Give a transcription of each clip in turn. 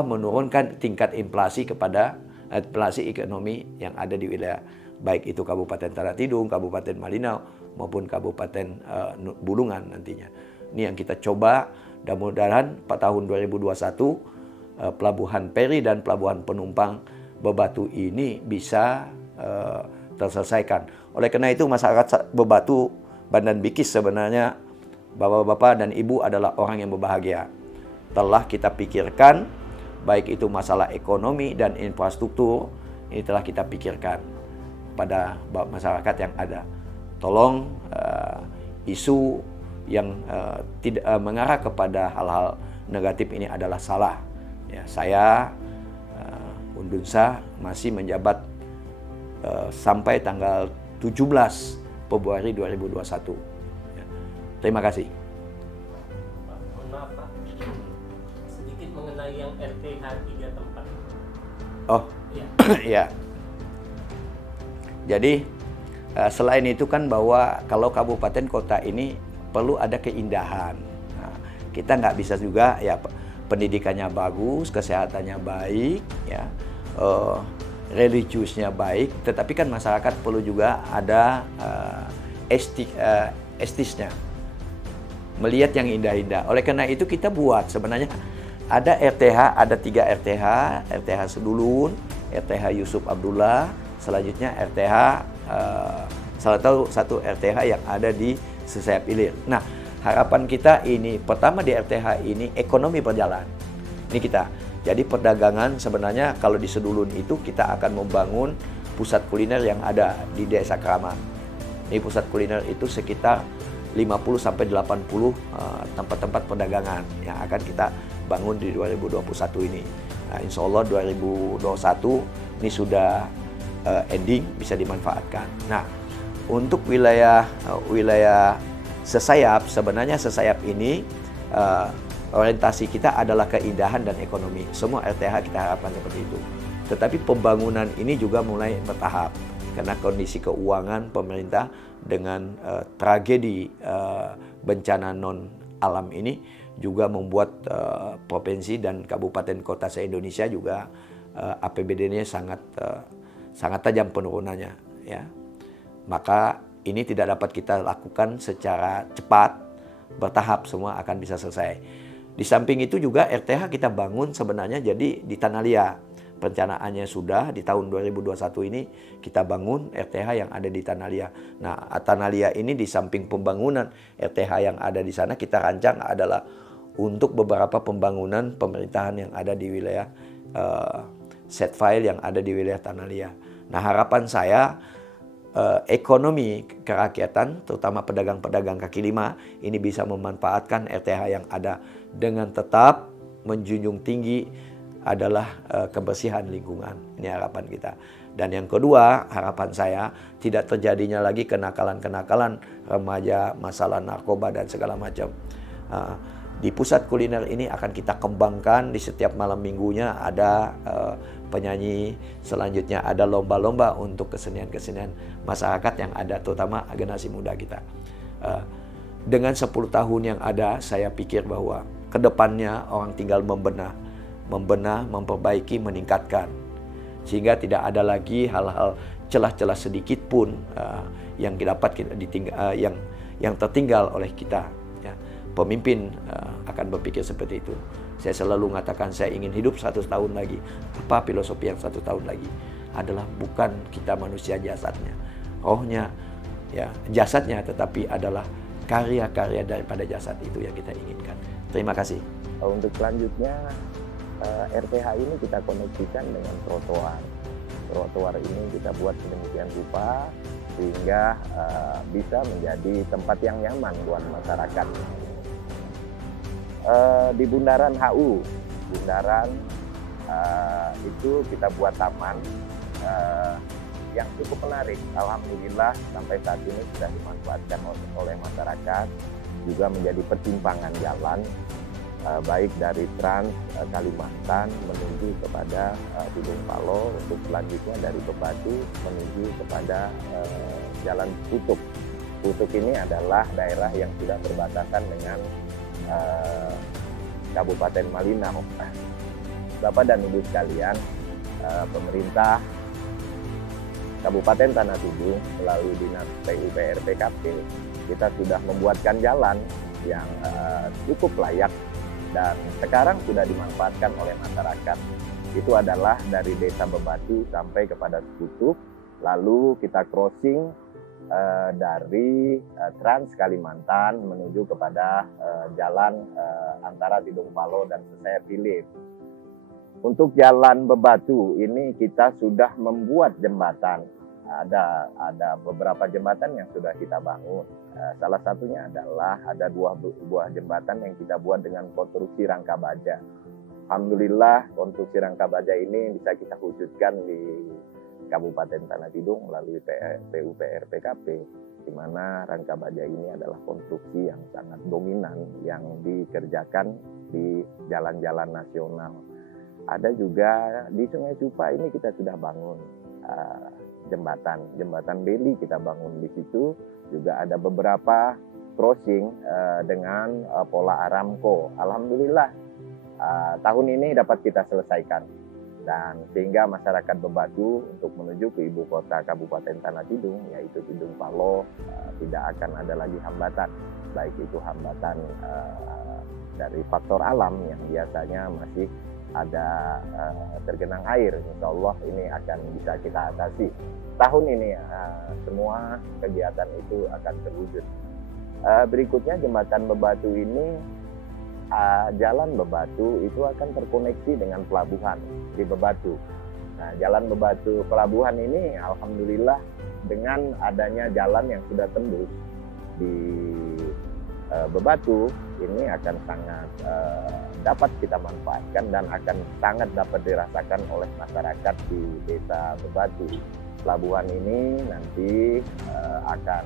menurunkan tingkat inflasi kepada inflasi ekonomi yang ada di wilayah baik itu Kabupaten Tanah Tidung, Kabupaten Malinau maupun Kabupaten Bulungan nantinya. Ini yang kita coba, dan mudah-mudahan pada tahun 2021 pelabuhan feri dan pelabuhan penumpang Bebatu ini bisa terselesaikan. Oleh karena itu masyarakat Bebatu, Bandan Bikis sebenarnya Bapak-bapak dan Ibu adalah orang yang berbahagia. Telah kita pikirkan baik itu masalah ekonomi dan infrastruktur, ini telah kita pikirkan pada masyarakat yang ada. Tolong isu yang tidak mengarah kepada hal-hal negatif ini adalah salah. Ya, saya Undunsa masih menjabat sampai tanggal 17 Februari 2021. Ya. Terima kasih. Mohon maaf Pak, sedikit mengenai yang RTH 3 tempat. Oh, ya. Jadi selain itu kan bahwa kalau kabupaten kota ini perlu ada keindahan. Nah, kita nggak bisa juga ya pendidikannya bagus, kesehatannya baik, ya, religiusnya baik, tetapi kan masyarakat perlu juga ada estisnya, melihat yang indah-indah. Oleh karena itu kita buat sebenarnya ada RTH, ada 3 RTH, RTH Sedulun, RTH Yusuf Abdullah, selanjutnya RTH salah satu RTH yang ada di Sesayap Ilir. Nah, harapan kita ini pertama di RTH ini ekonomi berjalan. Ini kita. Jadi perdagangan sebenarnya kalau di Sedulun itu kita akan membangun pusat kuliner yang ada di Desa Kramat. Ini pusat kuliner itu sekitar 50 sampai 80 tempat-tempat perdagangan yang akan kita bangun di 2021 ini. Nah, insya Allah 2021 ini sudah ending, bisa dimanfaatkan. Nah, untuk wilayah Sesayap, sebenarnya Sesayap ini orientasi kita adalah keindahan dan ekonomi. Semua RTH kita harapkan seperti itu. Tetapi pembangunan ini juga mulai bertahap karena kondisi keuangan pemerintah dengan tragedi bencana non alam ini juga membuat provinsi dan kabupaten kota se-Indonesia juga APBD-nya sangat tajam penurunannya, ya. Maka ini tidak dapat kita lakukan secara cepat, bertahap, semua akan bisa selesai. Di samping itu juga RTH kita bangun sebenarnya jadi di Tanalia. Perencanaannya sudah di tahun 2021 ini kita bangun RTH yang ada di Tanalia. Nah, Tanalia ini di samping pembangunan RTH yang ada di sana kita rancang adalah untuk beberapa pembangunan pemerintahan yang ada di wilayah set file yang ada di wilayah Tanalia. Nah, harapan saya ekonomi kerakyatan, terutama pedagang-pedagang kaki lima, ini bisa memanfaatkan RTH yang ada dengan tetap menjunjung tinggi adalah kebersihan lingkungan. Ini harapan kita. Dan yang kedua, harapan saya tidak terjadinya lagi kenakalan-kenakalan remaja, masalah narkoba dan segala macam. Di pusat kuliner ini akan kita kembangkan, di setiap malam minggunya ada penyanyi, selanjutnya ada lomba-lomba untuk kesenian-kesenian masyarakat yang ada, terutama generasi muda kita. Dengan 10 tahun yang ada, saya pikir bahwa kedepannya orang tinggal membenah, memperbaiki, meningkatkan. Sehingga tidak ada lagi hal-hal celah-celah sedikit pun yang tertinggal oleh kita. Ya. Pemimpin akan berpikir seperti itu. Saya selalu mengatakan saya ingin hidup 100 tahun lagi. Apa filosofi yang 100 tahun lagi? Adalah bukan kita manusia jasadnya, rohnya, ya jasadnya, tetapi adalah karya-karya daripada jasad itu yang kita inginkan. Terima kasih. Untuk selanjutnya RTH ini kita koneksikan dengan trotoar. Trotoar ini kita buat sedemikian rupa sehingga bisa menjadi tempat yang nyaman buat masyarakat. Di bundaran HU, itu kita buat taman yang cukup menarik. Alhamdulillah sampai saat ini sudah dimanfaatkan oleh masyarakat, juga menjadi persimpangan jalan baik dari Trans Kalimantan menuju kepada Tidung Palo, untuk selanjutnya dari Bebatu menuju kepada Jalan Putuk. Putuk ini adalah daerah yang sudah berbatasan dengan Kabupaten Malinau. Bapak dan Ibu sekalian, pemerintah Kabupaten Tanah Tidung melalui Dinas PUPR PKP, kita sudah membuatkan jalan yang cukup layak dan sekarang sudah dimanfaatkan oleh masyarakat. Itu adalah dari Desa Bebatu sampai kepada Sekutup, lalu kita crossing dari Trans Kalimantan menuju kepada jalan antara Tidung Palo dan Sesaya Philip. Untuk jalan Bebatu ini kita sudah membuat jembatan. Ada beberapa jembatan yang sudah kita bangun. Salah satunya adalah ada dua buah jembatan yang kita buat dengan konstruksi rangka baja. Alhamdulillah konstruksi rangka baja ini bisa kita wujudkan di Kabupaten Tanah Tidung melalui PUPR PKP, di mana rangka baja ini adalah konstruksi yang sangat dominan yang dikerjakan di jalan-jalan nasional. Ada juga di Sungai Supa ini kita sudah bangun jembatan Beli kita bangun di situ. Juga ada beberapa crossing dengan pola Aramco. Alhamdulillah tahun ini dapat kita selesaikan dan sehingga masyarakat Bebatu untuk menuju ke ibu kota Kabupaten Tanah Tidung yaitu Tidung Palo tidak akan ada lagi hambatan, baik itu hambatan dari faktor alam yang biasanya masih ada tergenang air. Insya Allah ini akan bisa kita atasi. Tahun ini semua kegiatan itu akan terwujud. Berikutnya jembatan Bebatu ini, jalan Bebatu itu akan terkoneksi dengan pelabuhan di Bebatu. Nah, jalan Bebatu pelabuhan ini alhamdulillah dengan adanya jalan yang sudah tembus di Bebatu ini akan sangat dapat kita manfaatkan dan akan sangat dapat dirasakan oleh masyarakat di Desa Bebatu. Pelabuhan ini nanti akan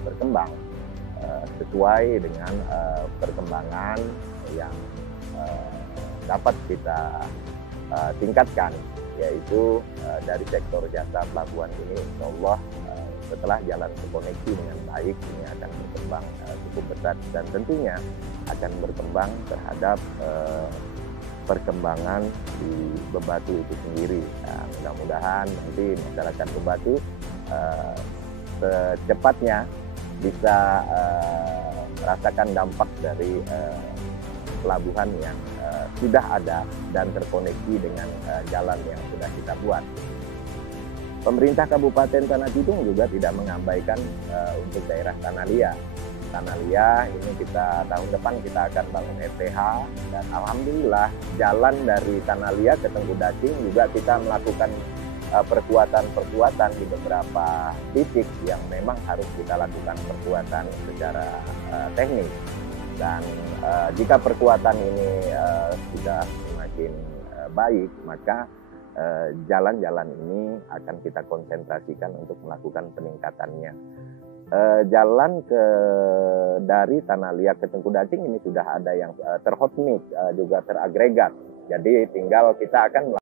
berkembang sesuai dengan perkembangan yang dapat kita tingkatkan, yaitu dari sektor jasa pelabuhan ini insya Allah setelah jalan terkoneksi dengan baik ini akan berkembang cukup besar dan tentunya akan berkembang terhadap perkembangan di Bebatu itu sendiri. Nah, mudah-mudahan nanti masyarakat Bebatu secepatnya bisa merasakan dampak dari pelabuhan yang sudah ada dan terkoneksi dengan jalan yang sudah kita buat. Pemerintah Kabupaten Tanah Tidung juga tidak mengabaikan untuk daerah Tanah Lia. Tanah Lia ini kita tahun depan kita akan bangun RTH dan alhamdulillah jalan dari Tanah Lia ke Tengku Dacing juga kita melakukan perkuatan di beberapa titik yang memang harus kita lakukan perkuatan secara teknis. Dan jika perkuatan ini sudah semakin baik, maka jalan-jalan ini akan kita konsentrasikan untuk melakukan peningkatannya. Jalan dari Tanah Lia ke Tengku Dacing ini sudah ada yang terhotmix, juga teragregat. Jadi tinggal kita akan